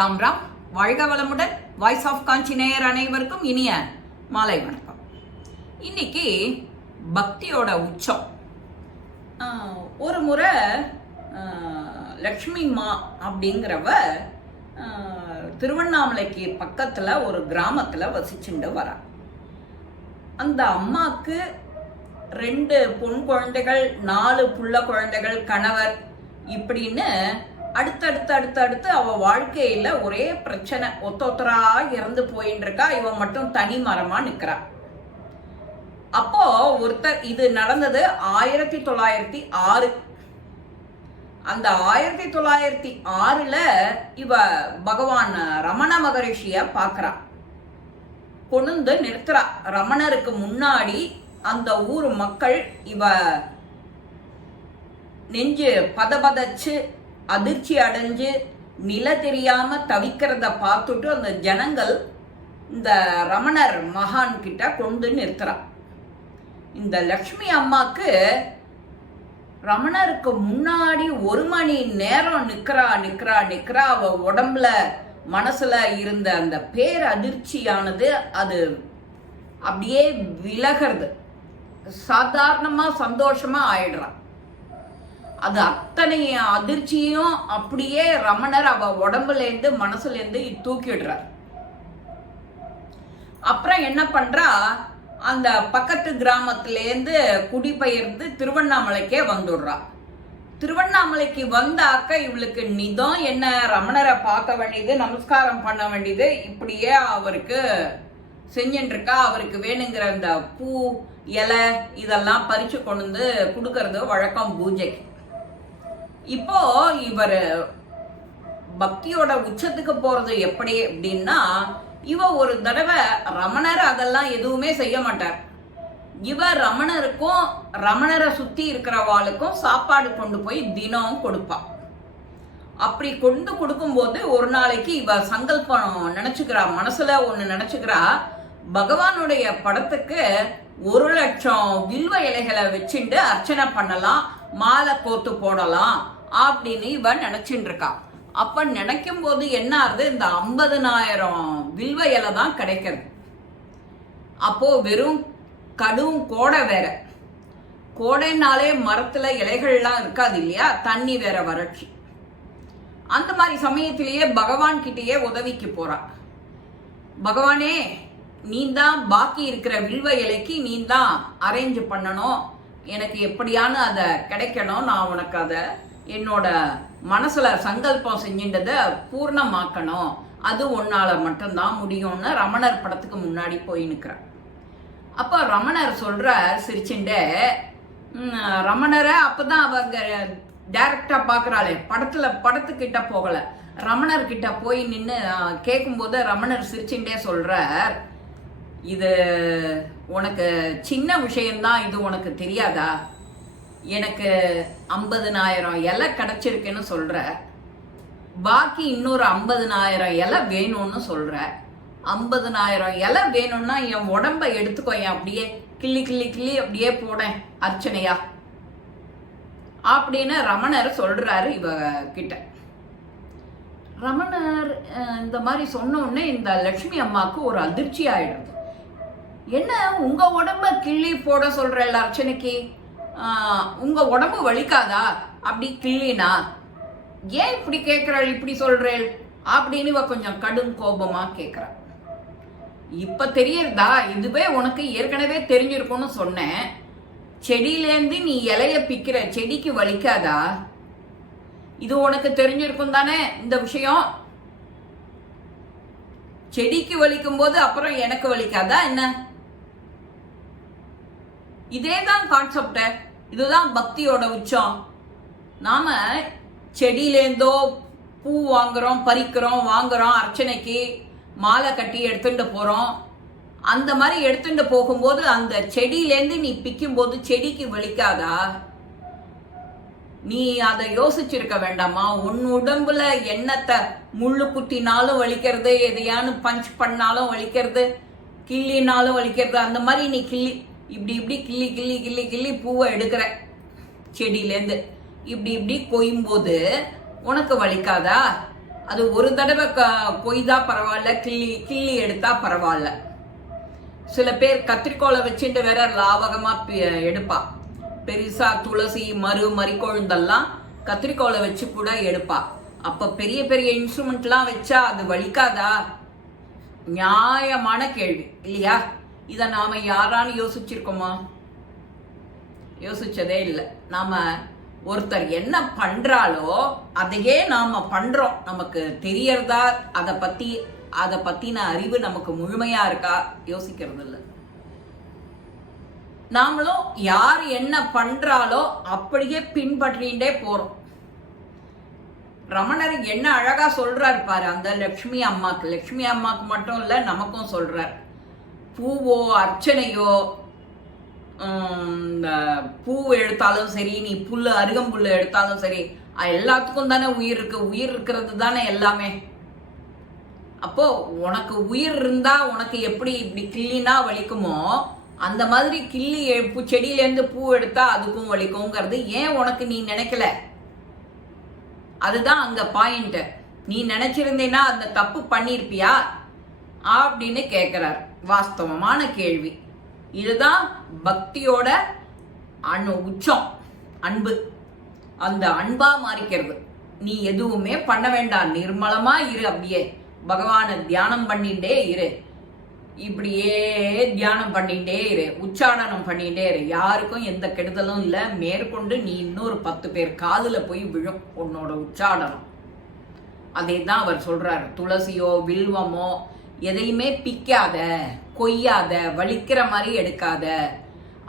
ராம் ராம். வாழ்க வளமுடன். Voice of காஞ்சி நேயர் அனைவருக்கும் இனிய மாலை வணக்கம். இன்னைக்கு பக்தியோட உச்சம். ஒரு முறை லக்ஷ்மி மா அப்படிங்கிறவ திருவண்ணாமலைக்கு பக்கத்துல ஒரு கிராமத்துல வசிச்சுட்டு வரா. அந்த அம்மாக்கு 2 பொன் குழந்தைகள், 4 புள்ள குழந்தைகள், கணவர், இப்படின்னு அடுத்தடுத்து அவ வாழ்க்கையில ஒரே பிரச்சனை. ஒத்தொத்தரா இறந்து போயின்னு இருக்கா. இவன் மட்டும் தனி மரமா நிக்கிறா. அப்போ ஒருத்தர், இது நடந்தது 1906. அந்த 1906ல இவ பகவான் ரமண மகரிஷிய பாக்குறா. கொண்டு நிறுத்துறா. ரமணருக்கு முன்னாடி அந்த ஊர் மக்கள் இவ நெஞ்சு பதபதச்சு அதிர்ச்சி அடைஞ்சு நில தெரியாம தவிக்கிறத பார்த்துட்டு அந்த ஜனங்கள் இந்த ரமணர் மகான் கிட்ட கொண்டு நிறுத்துறா. இந்த லக்ஷ்மி அம்மாக்கு ரமணருக்கு முன்னாடி 1 மணி நேரம் நிக்கிறா. அவ உடம்புல மனசுல இருந்த அந்த பேரதிர்ச்சியானது அது அப்படியே விலகிறது. சாதாரணமா சந்தோஷமா ஆயிடுறான். அது அத்தனை அதிர்ச்சியும் அப்படியே ரமணர் அவ உடம்புல இருந்து மனசுல இருந்து தூக்கிடுறார். அப்புறம் என்ன பண்றா, அந்த பக்கத்து கிராமத்துல இருந்து குடிபெயர்ந்து திருவண்ணாமலைக்கே வந்துடுறா. திருவண்ணாமலைக்கு வந்தாக்க இவளுக்கு நிதம் என்ன, ரமணரை பார்க்க வேண்டியது, நமஸ்காரம் பண்ண வேண்டியது, இப்படியே அவருக்கு செஞ்சுட்டு இருக்கா. அவருக்கு வேணுங்கிற அந்த பூ இலை இதெல்லாம் பறிச்சு கொண்டு வந்து கொடுக்கறது வழக்கம் பூஜைக்கு. இப்போ இவர் பக்தியோட உச்சத்துக்கு போறது எப்படி அப்படின்னா, இவ ஒரு தடவை ரமணர் அதெல்லாம் எதுவுமே செய்ய மாட்டார். இவ ரமணருக்கும் ரமணரை சுத்தி இருக்கிறவாளுக்கும் சாப்பாடு கொண்டு போய் தினம் கொடுப்பா. அப்படி கொண்டு கொடுக்கும்போது ஒரு நாளைக்கு இவ சங்கல்பம் நினைச்சுக்கிறா. மனசுல ஒண்ணு நினைச்சுக்கிறா, பகவானுடைய படத்துக்கு 1,00,000 வில்வ இலைகளை வச்சுட்டு அர்ச்சனை பண்ணலாம், மாலை கோத்து போடலாம் அப்படின்னு இவ நினைச்சுட்டு இருக்கா. அப்ப நினைக்கும் போது என்ன ஆகுது, இந்த 50,000 வில்வ இலை தான் கிடைக்கிறது. அப்போ வெறும் கடும் கோடை வேற. கோடைனாலே மரத்துல இலைகள்லாம் இருக்காது இல்லையா, தண்ணி வேற வறட்சி. அந்த மாதிரி சமயத்திலேயே பகவான் கிட்டேயே உதவிக்கு போறா. பகவானே, நீ தான் பாக்கி இருக்கிற வில்வ இலைக்கு நீ தான் அரேஞ்ச் பண்ணணும், எனக்கு எப்படியான அதை கிடைக்கணும், நான் உனக்கு அதை என்னோட மனசுல சங்கல்பம் செஞ்சின்றத பூர்ணமாக்கணும், அது உன்னால மட்டும்தான் முடியும்னு ரமணர் படத்துக்கு முன்னாடி போய் நிற்கிறார். அப்ப ரமணர் சொல்ற சிரிச்சுண்டே, ரமணரை அப்பதான் அவங்க டைரக்டா பாக்குறாளே, படத்துக்கிட்ட போகல, ரமணர் கிட்ட போய் நின்று கேட்கும்போது ரமணர் சிரிச்சுண்டே சொல்றார், இது உனக்கு சின்ன விஷயம்தான், இது உனக்கு தெரியாதா, எனக்கு 50,000 இலை கிடைச்சிருக்குன்னு சொல்ற, பாக்கி இன்னொரு 50,000 இலை வேணும்னு சொல்ற, 50,000 இலை வேணும்னா என் உடம்ப எடுத்துக்கோ, அப்படியே கிள்ளி கிள்ளி கிள்ளி அப்படியே போடேன் அர்ச்சனையா அப்படின்னு ரமணர் சொல்றாரு இவ கிட்ட. ரமணர் இந்த மாதிரி சொன்ன உடனே இந்த லட்சுமி அம்மாவுக்கு ஒரு அதிர்ச்சி ஆயிடுது. என்ன, உங்க உடம்ப கிள்ளி போட சொல்ற அர்ச்சனைக்கு, உங்க உடம்பு வலிக்காதா அப்படி கிள்ளினா, ஏன் இப்படி கேட்கிறாள், இப்படி சொல்றேள் அப்படின்னு இவ கொஞ்சம் கடும் கோபமா கேட்கிறா. இப்ப தெரியறதா, இதுவே உனக்கு ஏற்கனவே தெரிஞ்சிருக்கும்னு சொன்னேன், செடியிலேருந்து நீ இலைய பிக்கிற, செடிக்கு வலிக்காதா, இது உனக்கு தெரிஞ்சிருக்கும் தானே இந்த விஷயம், செடிக்கு வலிக்கும் போது அப்புறம் எனக்கு வலிக்காதா என்ன, இதேதான் கான்செப்ட், இதுதான் பக்தியோட உச்சம். நாம செடியிலேருந்தோ பூ வாங்குறோம், பறிக்கிறோம், வாங்குறோம், அர்ச்சனைக்கு மாலை கட்டி எடுத்துட்டு போறோம். அந்த மாதிரி எடுத்துட்டு போகும்போது அந்த செடியிலேருந்து நீ பிக்கும் போது செடிக்கு வலிக்காதா, நீ அதை யோசிச்சிருக்க வேண்டாமா, உன் உடம்புல எண்ணத்தை முள்ளு குத்தினாலும் வலிக்கிறது, எதையானு பஞ்ச் பண்ணாலும் வலிக்கிறது, கிள்ளினாலும் வலிக்கிறது, அந்த மாதிரி நீ கிள்ளி இப்படி இப்படி கிள்ளி கிள்ளி கிள்ளி கிள்ளி பூவை எடுக்கிற செடியிலேருந்து இப்படி இப்படி கொய்யும்போது உனக்கு வலிக்காதா, அது ஒரு தடவை கொய்தா பரவாயில்ல, கிள்ளி எடுத்தா பரவாயில்ல. சில பேர் கத்திரிக்கோலை வச்சுட்டு வேற லாவகமா எடுப்பா. பெருசா துளசி, மறிக்கொழுந்தெல்லாம் கத்திரிக்கோலை வச்சு கூட எடுப்பா. அப்ப பெரிய பெரிய இன்ஸ்ட்ருமெண்ட்லாம் வச்சா அது வலிக்காதா? நியாயமான கேள்வி இல்லையா? இத நாம யாரான்னு யோசிச்சிருக்கோமா? யோசிச்சதே இல்லை. நாம ஒருத்தர் என்ன பண்றாலோ அதையே நாம பண்றோம். நமக்கு தெரியறதா? அதை பத்தின அறிவு நமக்கு முழுமையா இருக்கா? யோசிக்கிறது இல்லை. நாமளும் யார் என்ன பண்றாலோ அப்படியே பின்பற்றிண்டே போறோம். ரமணர் என்ன அழகா சொல்றாரு பாரு அந்த லட்சுமி அம்மாக்கு மட்டும் இல்ல, நமக்கும் சொல்றார். பூவோ அர்ச்சனையோ பூ எடுத்தாலும் சரி, நீ அருகம்புல்லு எடுத்தாலும் சரி, எல்லாத்துக்கும் தானே உயிர் இருக்கு. உயிர் இருக்கிறது தானே எல்லாமே. அப்போ உனக்கு உயிர் இருந்தா உனக்கு எப்படி இப்படி கிள்ளினா வலிக்குமோ, அந்த மாதிரி கிள்ளி செடியிலேருந்து பூ எடுத்தா அதுக்கும் வலிக்கும்ங்கிறது ஏன் உனக்கு நீ நினைக்கல? அதுதான் அங்க பாயிண்ட். நீ நினைச்சிருந்தேன்னா அந்த தப்பு பண்ணிருப்பியா அப்படின்னு கேட்கிறார். வாஸ்தவமான கேள்வி. இதுதான் பக்தியோட உச்சம், அன்பு. அந்த அன்பா மாறிக்கிறது. நீ எதுவுமே பண்ண வேண்டாம், நிர்மலமா இரு, அப்படியே பகவானை தியானம் பண்ணிட்டே இரு. இப்படியே தியானம் பண்ணிட்டே இரு, உச்சாடனம் பண்ணிட்டே இரு. யாருக்கும் எந்த கெடுதலும் இல்லை. மேற்கொண்டு நீ இன்னொரு 10 பேர் காதுல போய் விழும் உன்னோட உச்சாடனம். அதே தான் அவர் சொல்றாரு. துளசியோ வில்வமோ எதையுமே பிக்காத, கொய்யாத, வலிக்கிற மாதிரி எடுக்காத.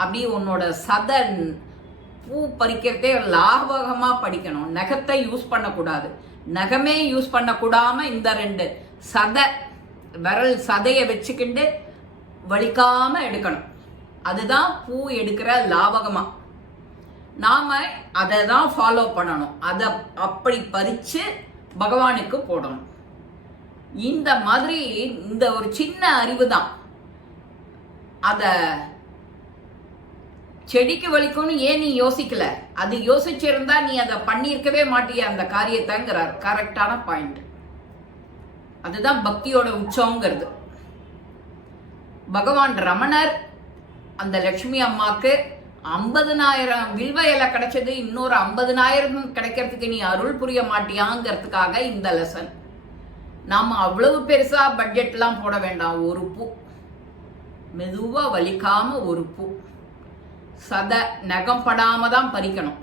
அப்படி உன்னோட பூ பறிக்கிறதே லாபகமா படிக்கணும். நகத்தை யூஸ் பண்ணக்கூடாது. நகமே யூஸ் பண்ணக்கூடாம இந்த 2 விரல் சதையை வச்சுக்கிண்டு வலிக்காம எடுக்கணும். அதுதான் பூ எடுக்கிற லாவகமா. நாம அதை தான் ஃபாலோ பண்ணணும். அதை அப்படி பறிச்சு பகவானுக்கு போடணும். இந்த மாதிரி இந்த ஒரு சின்ன அறிவு தான். அத செடிக்கு வலிக்கும்னு ஏன் நீ யோசிக்கல? அது யோசிச்சிருந்தா நீ அதை பண்ணியிருக்கவே மாட்டிய அந்த காரியத்தைங்கிறார். கரெக்டான பாயிண்ட். அதுதான் பக்தியோட உச்சங்கிறது. பகவான் ரமணர் அந்த லட்சுமி அம்மாக்கு 50,000 வில்வ இலை கிடைச்சது, இன்னொரு 50,000 கிடைக்கிறதுக்கு நீ அருள் புரிய மாட்டியாங்கிறதுக்காக இந்த லெசன். நாம அவ்வளவு பெருசா பட்ஜெட்லாம் போட வேண்டாம். ஒரு பூ மெதுவா வலிக்காம ஒரு பூ நகம் படாம தான் பறிக்கணும்.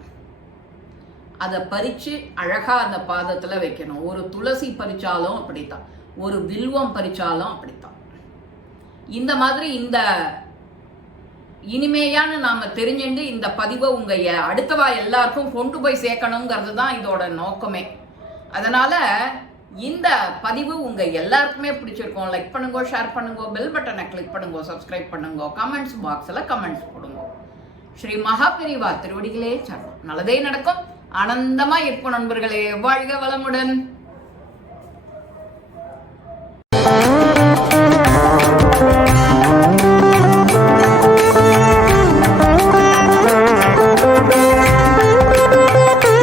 அதை பறிச்சு அழகா அந்த பாதத்துல வைக்கணும். ஒரு துளசி பறிச்சாலும் அப்படித்தான், ஒரு வில்வம் பறிச்சாலும் அப்படித்தான். இந்த மாதிரி இந்த இனிமையான நாம தெரிஞ்சுண்டு இந்த பதிவை உங்க அடுத்தவா எல்லாருக்கும் கொண்டு போய் சேர்க்கணுங்கிறது தான் இதோட நோக்கமே. அதனால இந்த பதிவு உங்க எல்லாருக்குமே பிடிச்சிருக்கும். லைக் பண்ணுங்க, ஷேர் பண்ணுங்க, பெல் பட்டனை கிளிக் பண்ணுங்க, சப்ஸ்கிரைப் பண்ணுங்க, கமெண்ட்ஸ் பாக்ஸ்ல கமெண்ட்ஸ் போடுங்க. ஸ்ரீ மகாபெரிவா திருவடிகளே சரணம். நல்லதே நடக்கும். ஆனந்தமா இருக்கும் நண்பர்களே. வாழ்க வளமுடன்.